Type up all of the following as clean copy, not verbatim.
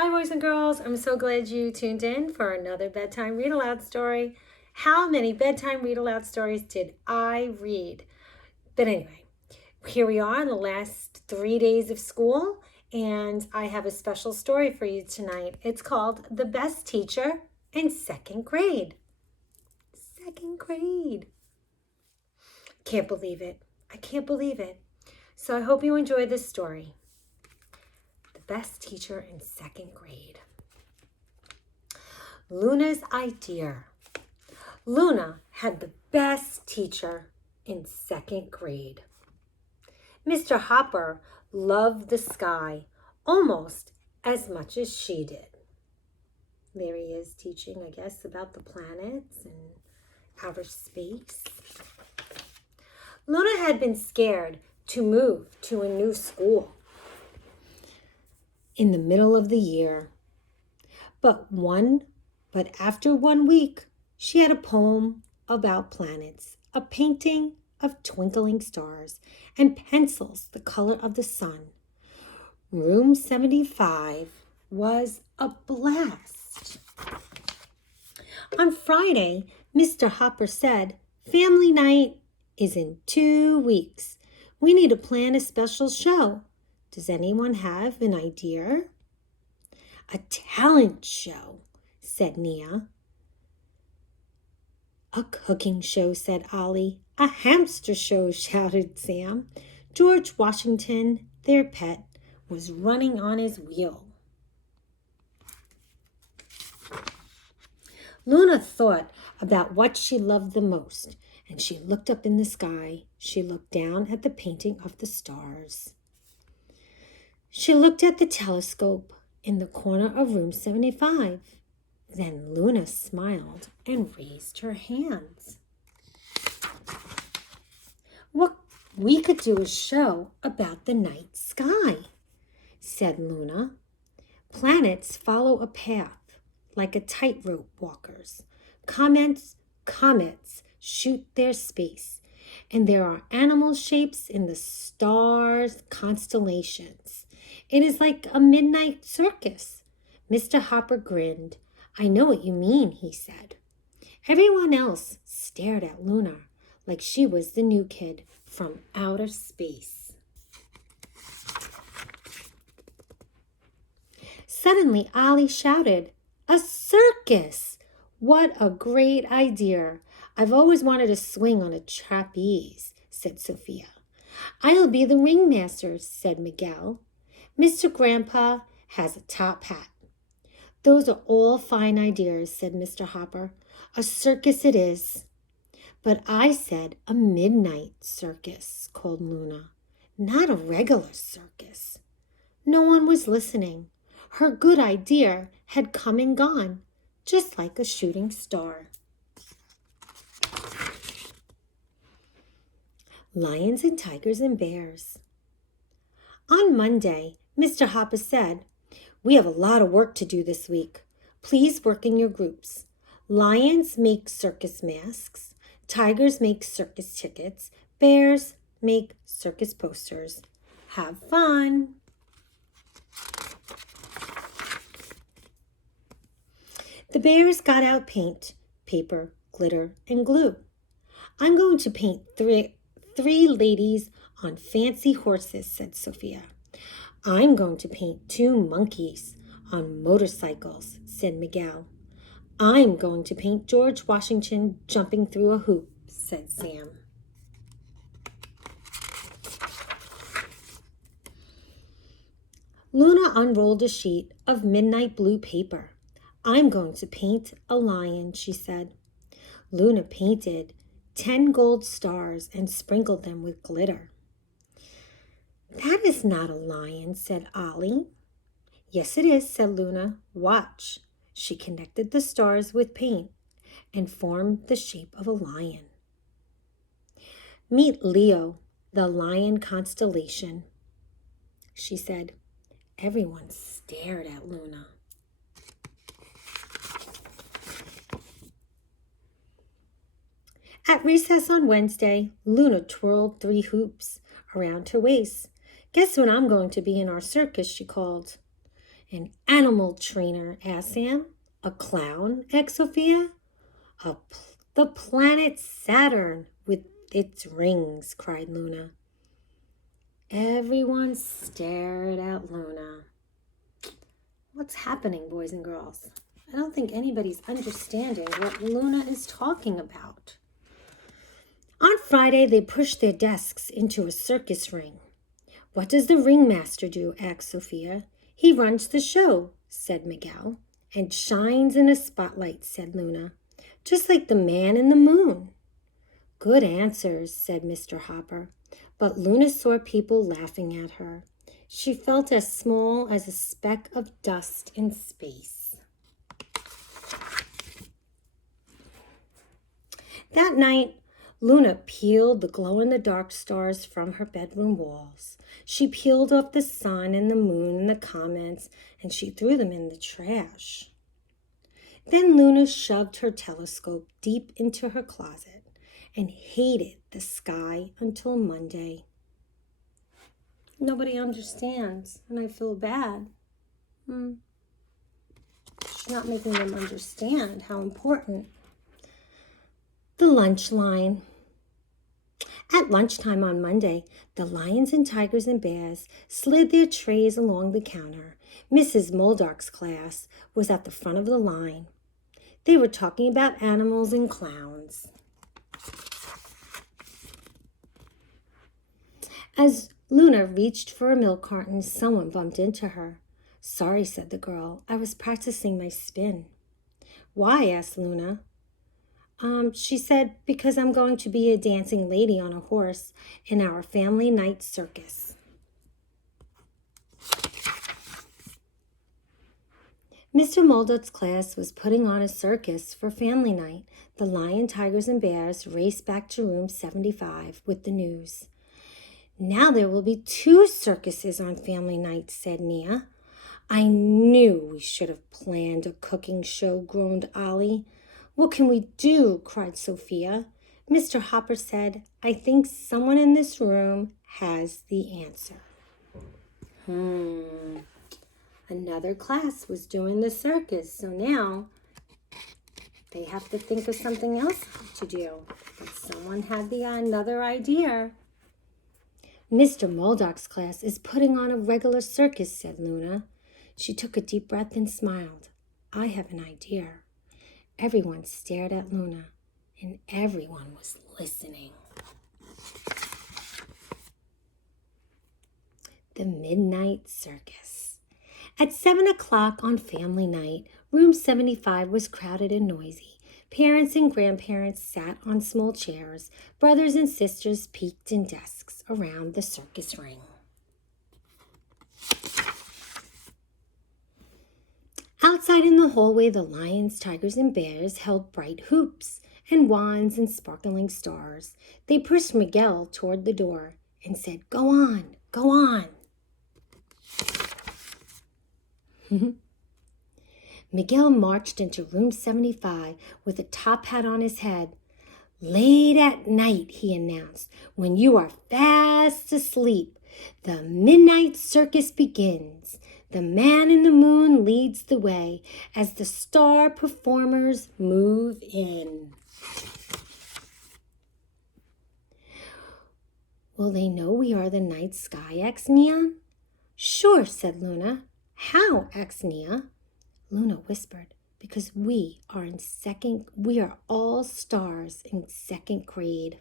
Hi, boys and girls. I'm so glad you tuned in for another bedtime read aloud story. How many bedtime read aloud stories did I read? But anyway, here we are in the last 3 days of school, and I have a special story for you tonight. It's called The Best Teacher in Second Grade. Second grade. Can't believe it. I can't believe it. So I hope you enjoy this story. The Best Teacher in Second Grade. Luna's idea. Luna had the best teacher in second grade. Mr. Hopper loved the sky almost as much as she did. There he is teaching, I guess, about the planets and outer space. Luna had been scared to move to a new school in the middle of the year. But after 1 week, she had a poem about planets, a painting of twinkling stars, and pencils the color of the sun. Room 75 was a blast. On Friday, Mr. Hopper said, "Family night is in 2 weeks. We need to plan a special show. Does anyone have an idea?" "A talent show," said Nia. "A cooking show," said Ollie. "A hamster show," shouted Sam. George Washington, their pet, was running on his wheel. Luna thought about what she loved the most, and she looked up in the sky. She looked down at the painting of the stars. She looked at the telescope in the corner of room 75. Then Luna smiled and raised her hands. "What we could do a show about the night sky," said Luna. "Planets follow a path like a tightrope walkers. Comets shoot their space, and there are animal shapes in the stars' constellations. It is like a midnight circus." Mr. Hopper grinned. "I know what you mean," he said. Everyone else stared at Luna like she was the new kid from outer space. Suddenly, Ollie shouted, "A circus! What a great idea! I've always wanted to swing on a trapeze," said Sophia. "I'll be the ringmaster," said Miguel. "Mr. Grandpa has a top hat." "Those are all fine ideas," said Mr. Hopper. "A circus it is." "But I said a midnight circus," called Luna, "not a regular circus." No one was listening. Her good idea had come and gone, just like a shooting star. Lions and tigers and bears. On Monday, Mr. Hopper said, "We have a lot of work to do this week. Please work in your groups. Lions make circus masks. Tigers make circus tickets. Bears make circus posters. Have fun." The bears got out paint, paper, glitter, and glue. "I'm going to paint three ladies on fancy horses," said Sophia. "I'm going to paint 2 monkeys on motorcycles," said Miguel. "I'm going to paint George Washington jumping through a hoop," said Sam. Luna unrolled a sheet of midnight blue paper. "I'm going to paint a lion," she said. Luna painted 10 gold stars and sprinkled them with glitter. "That is not a lion," said Ollie. "Yes, it is," said Luna. "Watch." She connected the stars with paint and formed the shape of a lion. "Meet Leo, the lion constellation," she said. Everyone stared at Luna. At recess on Wednesday, Luna twirled 3 hoops around her waist. "Guess what I'm going to be in our circus," she called. An animal trainer, asked Sam. A clown, asked Sophia. The planet Saturn with its rings, cried Luna. Everyone stared at Luna. What's happening, boys and girls? I don't think anybody's understanding what Luna is talking about. On Friday, they pushed their desks into a circus ring. What does the ringmaster do? Asked Sophia. He runs the show, said Miguel. And shines in a spotlight, said Luna. Just like the man in the moon. Good answers, said Mr. Hopper. But Luna saw people laughing at her. She felt as small as a speck of dust in space. That night, Luna peeled the glow-in-the-dark stars from her bedroom walls. She peeled off the sun and the moon and the comets, and she threw them in the trash. Then Luna shoved her telescope deep into her closet and hated the sky until Monday. Nobody understands, and I feel bad. She's not making them understand how important. The lunch line. At lunchtime on Monday, the lions and tigers and bears slid their trays along the counter. Mrs. Moldark's class was at the front of the line. They were talking about animals and clowns. As Luna reached for a milk carton, someone bumped into her. Sorry, said the girl. I was practicing my spin. Why? Asked Luna. She said, because I'm going to be a dancing lady on a horse in our family night circus. Mr. Moldark's class was putting on a circus for family night. The lion, tigers, and bears raced back to room 75 with the news. Now there will be 2 circuses on family night, said Nia. I knew we should have planned a cooking show, groaned Ollie. What can we do? Cried Sophia. Mr. Hopper said, I think someone in this room has the answer. Another class was doing the circus, so now they have to think of something else to do. But someone had another idea. Mr. Moldark's class is putting on a regular circus, said Luna. She took a deep breath and smiled. I have an idea. Everyone stared at Luna, and everyone was listening. The Midnight Circus. At 7 o'clock on family night, room 75 was crowded and noisy. Parents and grandparents sat on small chairs. Brothers and sisters peeked in desks around the circus ring. Outside in the hallway, the lions, tigers, and bears held bright hoops and wands and sparkling stars. They pushed Miguel toward the door and said, Go on, go on. Miguel marched into room 75 with a top hat on his head. Late at night, he announced, when you are fast asleep, the midnight circus begins. The man in the moon leads the way as the star performers move in. Will they know we are the night sky? Asked Nia. Sure, said Luna. How? Asked Nia. Luna whispered, because we are all stars in 2nd grade.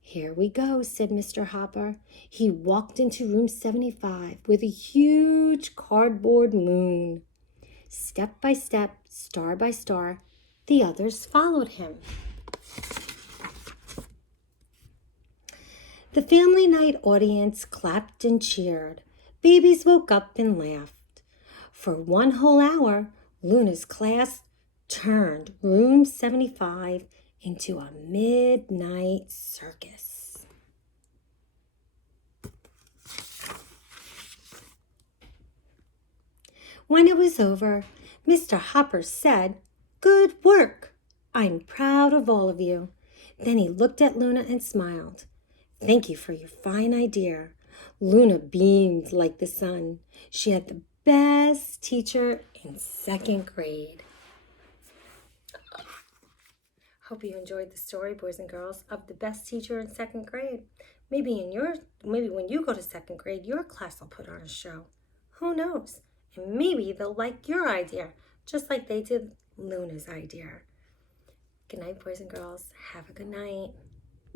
Here we go, said Mr. Hopper. He walked into room 75 with a huge cardboard moon. Step by step, star by star, the others followed him. The family night audience clapped and cheered. Babies woke up and laughed. For 1 whole hour, Luna's class turned room 75 into a midnight circus. When it was over, Mr. Hopper said, Good work. I'm proud of all of you. Then he looked at Luna and smiled. Thank you for your fine idea. Luna beamed like the sun. She had the best teacher in second grade. Hope you enjoyed the story, boys and girls, of the best teacher in second grade. Maybe when you go to second grade, your class will put on a show. Who knows? And maybe they'll like your idea, just like they did Luna's idea. Good night, boys and girls. Have a good night.